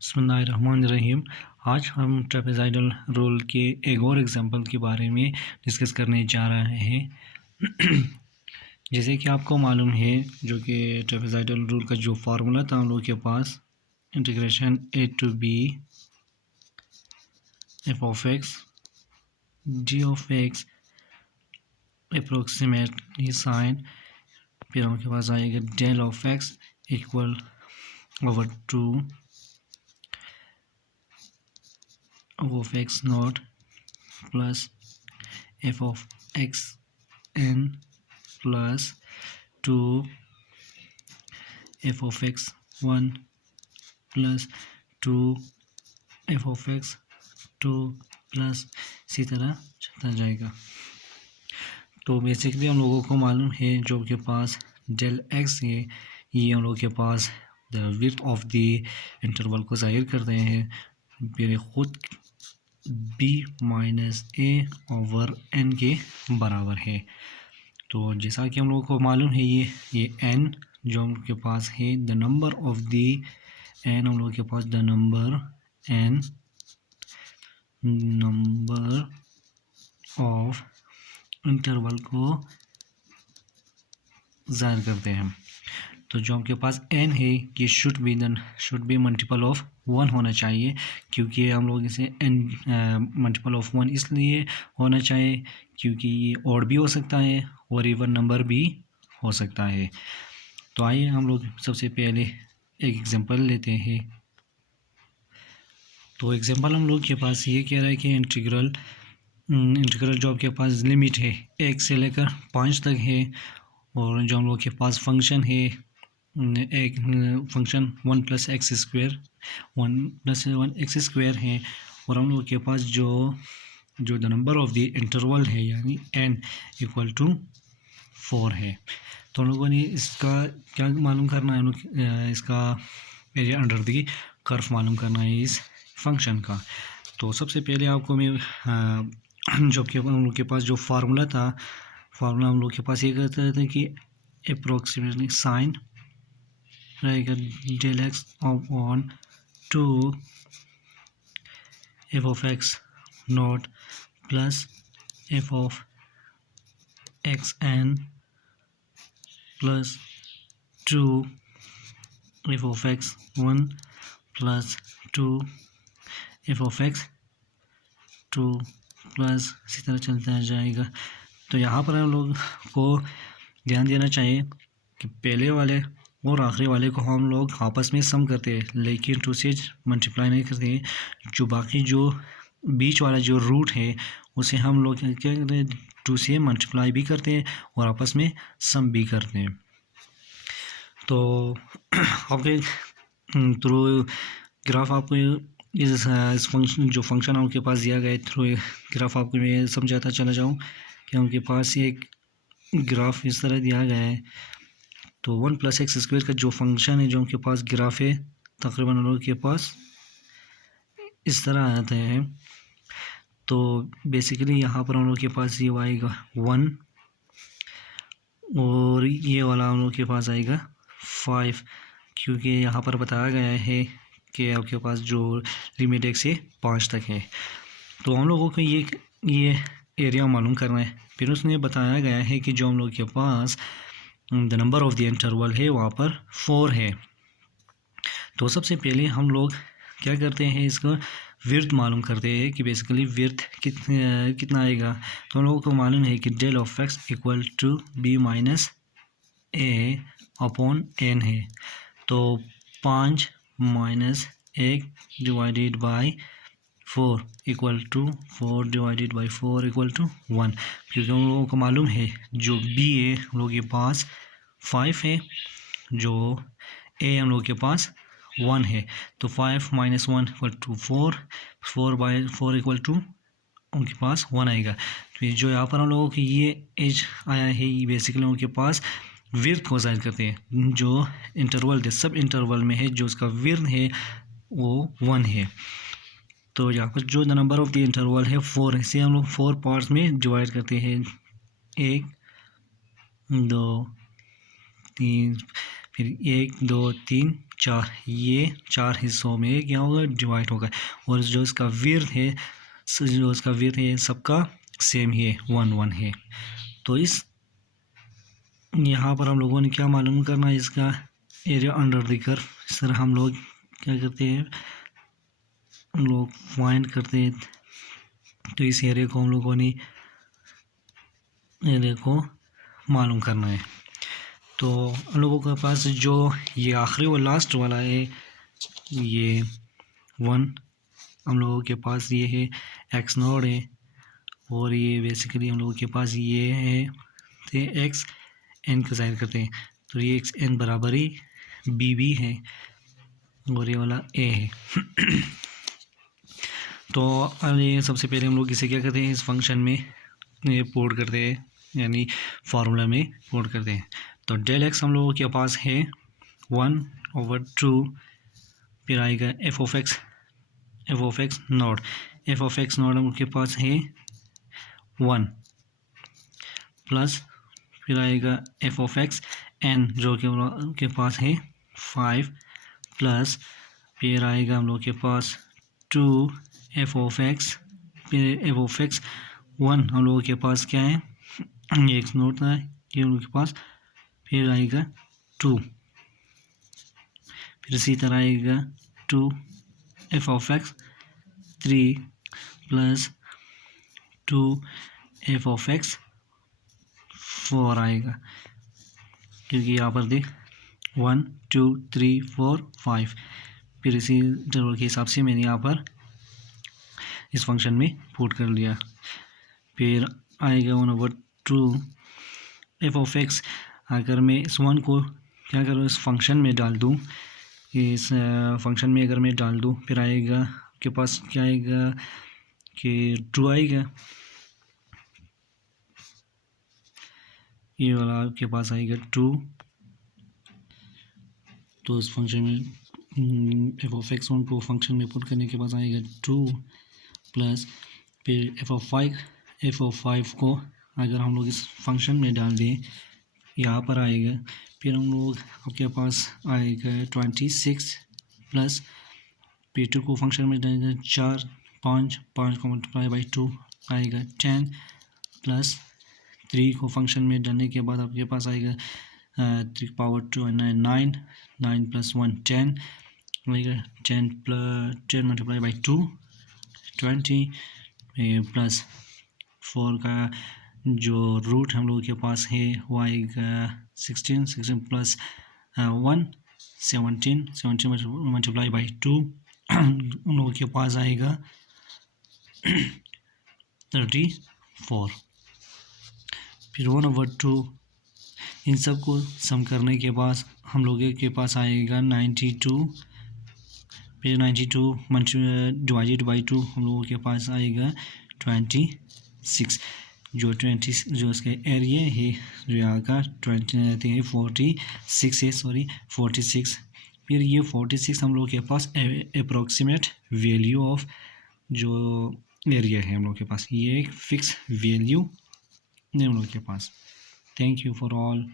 बिस्मिल्लाहिर्रहमानिर्रहीम। आज हम ट्रेपेज़ाइडल रूल के एक और एग्जांपल के बारे में डिस्कस करने जा रहे हैं। जैसे कि आपको मालूम है जो कि ट्रेपेज़ाइडल रूल का जो फार्मूला था हम लोग के पास integration a to b f of x g of x approximately sign, फिर हम के पास आएगा del of x equal over two of x naught plus f of x n plus 2 f of x 1 plus 2 f of x 2 plus इसी तरह चलता जाएगा। तो बेसिकली हम लोगों को मालूम है जो के पास डेल एक्स है ये हम लोग के पास the width of the interval को ज़ाहिर करते हैं फिर खुद b minus a over n के बराबर है। तो जैसा कि हम लोगों को मालूम है ये n जो हम लोग के पास है the number of the n हम लोग के पास द नंबर ऑफ इंटरवल को ज़ाहिर करते हैं। तो जो आपके पास n है ये शुड बी मल्टीपल ऑफ 1 होना चाहिए, क्योंकि हम लोग इसे n मल्टीपल ऑफ 1 इसलिए होना चाहिए क्योंकि ये ऑड भी हो सकता है और इवन नंबर भी हो सकता है। तो आइए हम लोग सबसे पहले एक एग्जांपल लेते हैं। तो एग्जांपल हम लोग के पास ये कह रहा है कि इंटीग्रल जो आपके पास लिमिट है 1 से लेकर 5 तक है और जो हम लोग के पास फंक्शन है एक फंक्शन 1 + x स्क्वायर है और हम लोग के पास जो the number of the interval है यानी n इक्वल टू 4 है। तो हम लोगों ने इसका क्या मालूम करना है, इसका एरिया अंडर द कर्व मालूम करना है इस फंक्शन का। तो सबसे पहले आपको मैं जो कि हम लोग के पास जो फार्मूला हम लोग के पास ये कहता था कि अप्रोक्सीमेटली साइन रहेगा del x on two f of x naught plus f of x n plus 2 f of x 1 plus 2 f of x 2 plus इसी तरह चलता जाएगा। तो यहाँ पर हम लोग को ध्यान देना चाहिए कि पहले वाले और आखिरी वाले को हम लोग आपस में सम करते हैं लेकिन 2 से मल्टीप्लाई नहीं करते हैं। जो बाकी जो बीच वाला जो रूट है उसे हम लोग क्या करते हैं 2 से मल्टीप्लाई भी करते हैं और आपस में सम भी करते हैं। तो आपके थ्रू ग्राफ आपको इस फंक्शन जो फंक्शन आपके पास दिया गया है थ्रू ग्राफ आपको मैं समझाता चला जाऊँ कि उनके पास एक ग्राफ इस तरह दिया गया है। तो 1 + x स्क्वायर का जो फंक्शन है जो उनके पास ग्राफ है तकरीबन हम लोग के पास इस तरह आता है। तो बेसिकली यहाँ पर हम लोग के पास ये आएगा 1 और ये वाला हम लोग के पास आएगा 5, क्योंकि यहाँ पर बताया गया है कि आपके पास जो लिमिट 1 से 5 तक है। तो हम लोगों को ये एरिया मालूम करना है। फिर उसने बताया गया है कि जो हम लोग के पास the number of the interval है वहाँ पर 4 है। तो सबसे पहले हम लोग क्या करते हैं इसका विड्थ मालूम करते हैं कि बेसिकली विड्थ कितना आएगा। तो हम लोगों को मालूम है कि del of x equal to b minus a upon n है। तो 5 minus 1 divided by 4 equal to 4 divided by 4 equal to 1, क्योंकि हम लोगों को मालूम है जो b है हम लोगों के पास 5 है, जो a हम लोगों के पास 1 है। तो 5 minus 1 equal to 4 by 4 equal to उनके पास 1 आएगा। तो जो यहाँ पर हम लोगों की ये एज आया है ये बेसिकली उनके पास विड्थ को ज़ाहिर करते हैं। जो इंटरवल है सब इंटरवल में है जो उसका विड्थ है वो 1 है। तो यहाँ पर जो the number of the interval है 4 है, इसे हम लोग 4 पार्ट्स में डिवाइड करते हैं 1 2 3 फिर 1 2 3 ये 4 हिस्सों में क्या होगा, डिवाइड होगा। और जो इसका विड्थ है, सबका सेम ही है, 1 1 है। तो इस यहाँ पर हम लोगों ने क्या मालूम करना है, इसका एरिया अंडर द कर्व। इस तरह हम लोग क्या करते हैं, हम लोग फाइंड करते हैं। तो इस एरिया को हम लोगों ने एरिया को मालूम करना है। तो हम लोगों के पास जो ये आखिरी और लास्ट वाला है, ये 1, हम लोगों के पास ये है एक्स नॉट है, और ये बेसिकली हम लोगों के पास ये है, तो एक्स एन का ज़ाहिर करते हैं। तो ये एक्स एन बराबर ही बी बी है, और ये वाला ए है। तो ये सबसे पहले हम लोग इसे क्या करते हैं, इस फंक्शन में ये पुट करते हैं, यानी फार्मूला में पुट करते हैं। तो डेल एक्स हम लोगों के पास है 1/2, फिर आएगा F of x not. F of x not हम लोग के पास है 1 प्लस, फिर आएगा एफ ऑफ एक्स एन जो कि हम लोग के पास है 5 प्लस, फिर आएगा हम लोग के पास 2 एफ ऑफ एक्स, फिर एफ ऑफ एक्स 1 हम लोगों के पास क्या है, ये एक्स नोट था, ये हम लोग के पास, फिर आएगा 2, फिर इसी तरह आएगा 2 f of x 3 plus 2 f of x 4 आएगा, क्योंकि यहाँ पर देख 1 2 3 4 5। फिर इसी इंटरवल के हिसाब से मैंने यहाँ पर इस फंक्शन में पुट कर लिया। फिर आएगा 1/2 एफ ऑफ एक्स। अगर मैं इस 1 को क्या करूँ, इस फंक्शन में डाल दूँ, इस फंक्शन में अगर मैं डाल दूँ, फिर आएगा के पास क्या आएगा कि 2 आएगा, ये वाला आपके पास आएगा 2। तो इस फंक्शन में एफ ऑफ एक्स 1 को फंक्शन में पुट करने के बाद आएगा 2 प्लस, फिर एफ ऑफ 5 को अगर हम लोग इस फंक्शन में डाल दें, यहाँ पर आएगा, फिर हम लोग आपके पास आएगा 26 प्लस, फिर 2 को फंक्शन में डालेंगे 4 5 को मल्टीप्लाई बाई 2 आएगा 10 प्लस, 3 को फंक्शन में डालने के बाद आपके पास आएगा 3 पावर 2 9 प्लस 1 10 आएगा, 10 मल्टीप्लाई बाई 2 20 प्लस 4 का जो रूट हम लोगों के पास है वो आएगा 16 प्लस 1 17 मल्टीप्लाई बाई 2 उन लोगों के पास आएगा 34। फिर 1/2 इन सब को सम करने के बाद हम लोगों के पास आएगा 92, फिर 92 डिवाइडेड बाई 2 हम लोगों के पास आएगा 26। जो इसका एरिया है जो यहाँ का 46 है, 46। फिर ये 46 हम लोग के पास अप्रोक्सीमेट वैल्यू ऑफ जो एरिया है हम लोग के पास, ये एक फिक्स वैल्यू नहीं हम लोग के पास। Thank you for all.